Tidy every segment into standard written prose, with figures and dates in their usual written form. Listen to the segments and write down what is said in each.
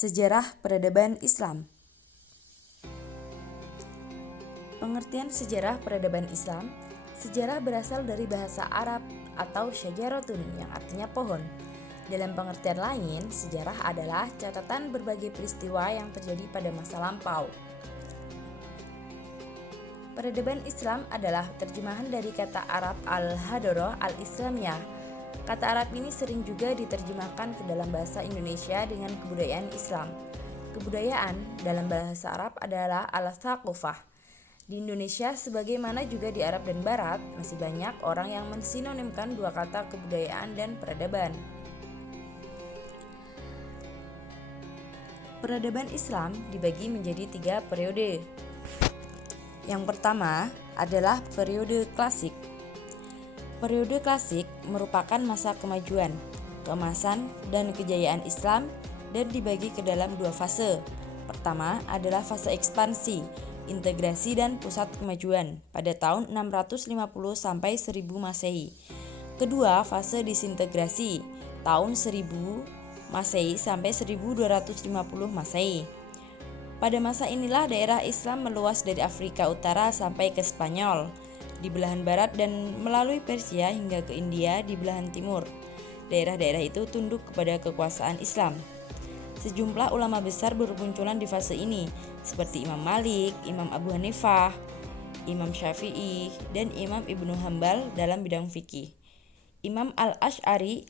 Sejarah peradaban Islam. Pengertian sejarah peradaban Islam. Sejarah berasal dari bahasa Arab atau syajaratun yang artinya pohon. Dalam pengertian lain, sejarah adalah catatan berbagai peristiwa yang terjadi pada masa lampau. Peradaban Islam adalah terjemahan dari kata Arab al-Hadarah al-Islamiyah. Kata Arab ini sering juga diterjemahkan ke dalam bahasa Indonesia dengan kebudayaan Islam. Kebudayaan dalam bahasa Arab adalah al-thaqafah. Di Indonesia, sebagaimana juga di Arab dan Barat, masih banyak orang yang mensinonimkan dua kata kebudayaan dan peradaban. Peradaban Islam dibagi menjadi 3 periode. Yang pertama adalah periode klasik. Periode klasik merupakan masa kemajuan, keemasan, dan kejayaan Islam dan dibagi ke dalam 2 fase. Pertama adalah fase ekspansi, integrasi dan pusat kemajuan pada tahun 650 sampai 1000 Masehi. Kedua, fase disintegrasi tahun 1000 Masehi sampai 1250 Masehi. Pada masa inilah daerah Islam meluas dari Afrika Utara sampai ke Spanyol di belahan barat dan melalui Persia hingga ke India di belahan timur. Daerah-daerah itu tunduk kepada kekuasaan Islam. Sejumlah ulama besar bermunculan di fase ini, seperti Imam Malik, Imam Abu Hanifah, Imam Syafi'i, dan Imam Ibnu Hambal dalam bidang fikih. Imam Al-Asy'ari,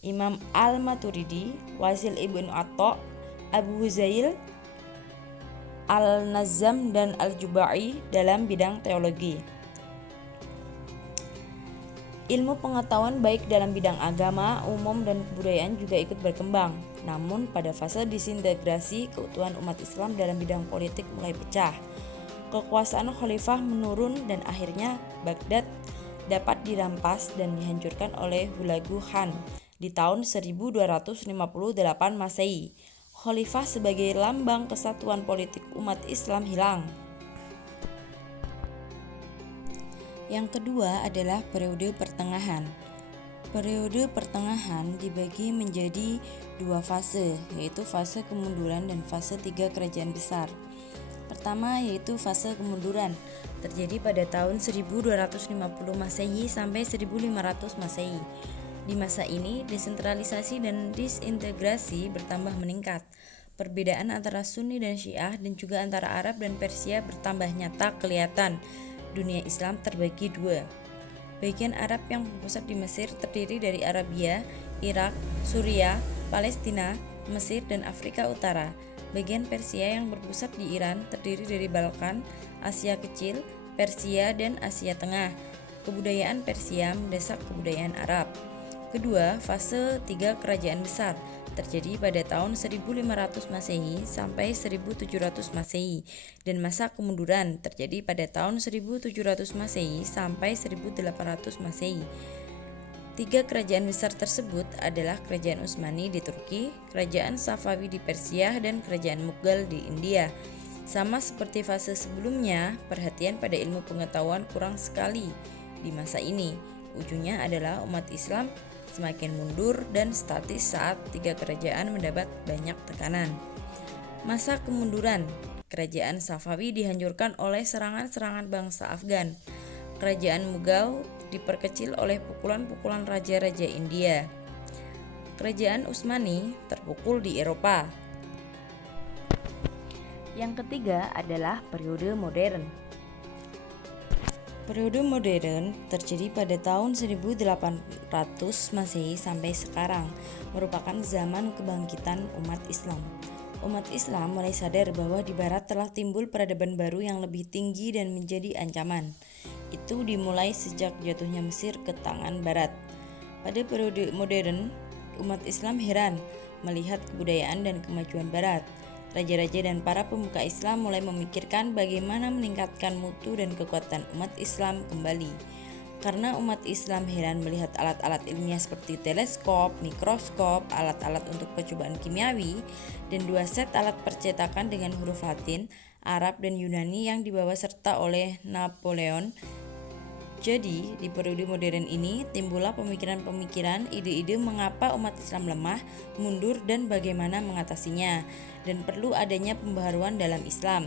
Imam Al-Maturidi, Wasil Ibnu Atha, Abu Huzail, Al-Nazzam, dan Al-Jubai dalam bidang teologi. Ilmu pengetahuan baik dalam bidang agama, umum, dan kebudayaan juga ikut berkembang. Namun pada fase disintegrasi, keutuhan umat Islam dalam bidang politik mulai pecah. Kekuasaan khalifah menurun dan akhirnya Baghdad dapat dirampas dan dihancurkan oleh Hulagu Khan di tahun 1258 Masehi. Khalifah sebagai lambang kesatuan politik umat Islam hilang. Yang kedua adalah periode pertengahan. Periode pertengahan dibagi menjadi 2 fase, yaitu fase kemunduran dan fase 3 kerajaan besar. Pertama yaitu fase kemunduran, terjadi pada tahun 1250 Masehi sampai 1500 Masehi. Di masa ini, desentralisasi dan disintegrasi bertambah meningkat. Perbedaan antara Sunni dan Syiah dan juga antara Arab dan Persia bertambah nyata kelihatan. Dunia Islam terbagi 2. Bagian Arab yang berpusat di Mesir terdiri dari Arabia, Irak, Suriah, Palestina, Mesir, dan Afrika Utara. Bagian Persia yang berpusat di Iran terdiri dari Balkan, Asia Kecil, Persia, dan Asia Tengah. Kebudayaan Persia mendesak kebudayaan Arab. Kedua, fase 3 kerajaan besar terjadi pada tahun 1500 Masehi sampai 1700 Masehi dan masa kemunduran terjadi pada tahun 1700 Masehi sampai 1800 Masehi. 3 kerajaan besar tersebut adalah Kerajaan Utsmani di Turki, Kerajaan Safawi di Persia, dan Kerajaan Mughal di India. Sama seperti fase sebelumnya, perhatian pada ilmu pengetahuan kurang sekali di masa ini. Ujungnya adalah umat Islam semakin mundur dan statis saat 3 kerajaan mendapat banyak tekanan. Masa kemunduran, Kerajaan Safawi dihancurkan oleh serangan-serangan bangsa Afgan. Kerajaan Mughal diperkecil oleh pukulan-pukulan raja-raja India. Kerajaan Utsmani terpukul di Eropa. Yang ketiga adalah periode modern. Periode modern terjadi pada tahun 1800 Masehi sampai sekarang, merupakan zaman kebangkitan umat Islam. Umat Islam mulai sadar bahwa di barat telah timbul peradaban baru yang lebih tinggi dan menjadi ancaman. Itu dimulai sejak jatuhnya Mesir ke tangan barat. Pada periode modern, umat Islam heran melihat kebudayaan dan kemajuan barat. Raja-raja dan para pemuka Islam mulai memikirkan bagaimana meningkatkan mutu dan kekuatan umat Islam kembali. Karena umat Islam heran melihat alat-alat ilmiah seperti teleskop, mikroskop, alat-alat untuk percobaan kimiawi, dan 2 set alat percetakan dengan huruf Latin, Arab, dan Yunani yang dibawa serta oleh Napoleon. Jadi, di periode modern ini timbullah pemikiran-pemikiran, ide-ide mengapa umat Islam lemah, mundur, dan bagaimana mengatasinya, dan perlu adanya pembaharuan dalam Islam.